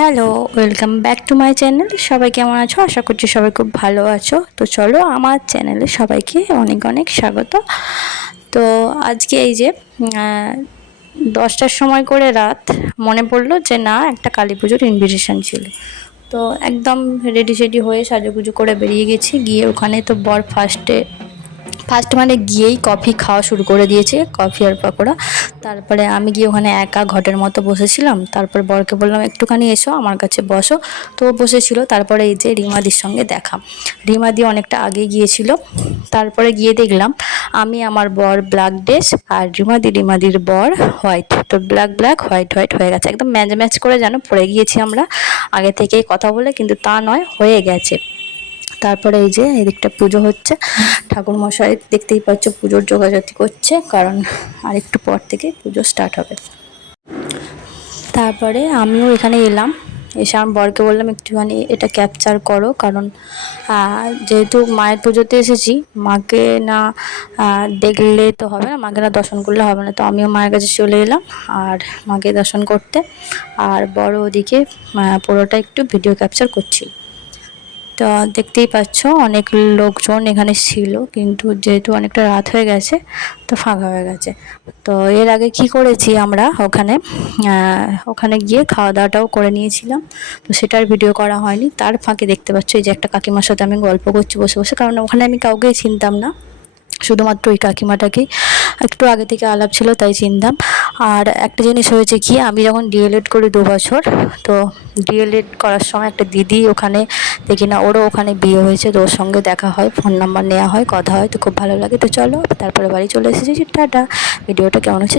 Hello, welcome back to my channel. সবাই কেমন আছো? আশা করছি সবাই খুব ভালো আছো। তো চলো, আমার চ্যানেলে সবাইকে অনেক অনেক স্বাগত। তো আজকে এই যে 10টার সময় করে রাত মনে পড়লো যে না, একটা কালী পুজোর ইনভিটেশন ছিল। তো একদম রেডি সেডি হয়ে সাজুগুজু করে বেরিয়ে গেছি। গিয়ে ওখানে তো বর ফার্স্ট মানে গিয়েই কফি খাওয়া শুরু করে দিয়েছে, কফি আর পকোড়া। তারপরে আমি গিয়ে ওখানে একা ঘটের মতো বসেছিলাম। তারপর বরকে বললাম একটুখানি এসো আমার কাছে বসো। তো ও বসেছিল। তারপরে এই যে রিমাদির সঙ্গে দেখা, রিমাদি অনেকটা আগে গিয়েছিল। তারপরে গিয়ে দেখলাম আমি আমার বর ব্ল্যাক ড্রেস আর রিমাদির বর হোয়াইট। তো ব্ল্যাক ব্ল্যাক হোয়াইট হোয়াইট হয়ে গেছে, একদম ম্যাচ ম্যাচ করে যেন পড়ে গিয়েছি আমরা আগে থেকেই কথা বলে, কিন্তু তা নয়, হয়ে গেছে। তারপরে এই যে এদিকটা পুজো হচ্ছে, ঠাকুর মশাই দেখতেই পাচ্ছ পুজোর যোগাযোগ করছে, কারণ আরেকটু পর থেকে পুজো স্টার্ট হবে। তারপরে আমিও এখানে এলাম, এসে আমার বরকে বললাম একটুখানি এটা ক্যাপচার করো, কারণ যেহেতু মায়ের পুজোতে এসেছি, মাকে না দেখলে তো হবে না, মাকে না দর্শন করলে হবে না। তো আমিও মায়ের কাছে চলে এলাম আর মাকে দর্শন করতে, আর বড় ওদিকে পুরোটা একটু ভিডিও ক্যাপচার করছি। তো দেখতেই পাচ্ছ অনেক লোকজন এখানে ছিল, কিন্তু যেহেতু অনেকটা রাত হয়ে গেছে তো ফাঁকা হয়ে গেছে। তো এর আগে কি করেছি আমরা ওখানে গিয়ে খাওয়া দাওয়াটাও করে নিয়েছিলাম, তো সেটার ভিডিও করা হয়নি। তার ফাঁকে দেখতে পাচ্ছ এই যে একটা কাকিমার সাথে আমি গল্প করছি বসে বসে, কারণ ওখানে আমি কাউকেই চিনতাম না, শুধুমাত্র ওই কাকিমাটাকেই একটু আগে থেকে আলাপ ছিল তাই চিনতাম। আর একটা জিনিস হয়েছে কি, আমি যখন ডিএলএড করি 2 বছর, তো ডিএলএড করার সময় একটা দিদি ওখানে দেখি না, ওরও ওখানে বিয়ে হয়েছে, তো ওর সঙ্গে দেখা হয়, ফোন নাম্বার নেওয়া হয়, কথা হয়, তো খুব ভালো লাগে। তো চলো, তারপরে বাড়ি চলে এসেছি। টাটা। ভিডিওটা কেমন হচ্ছে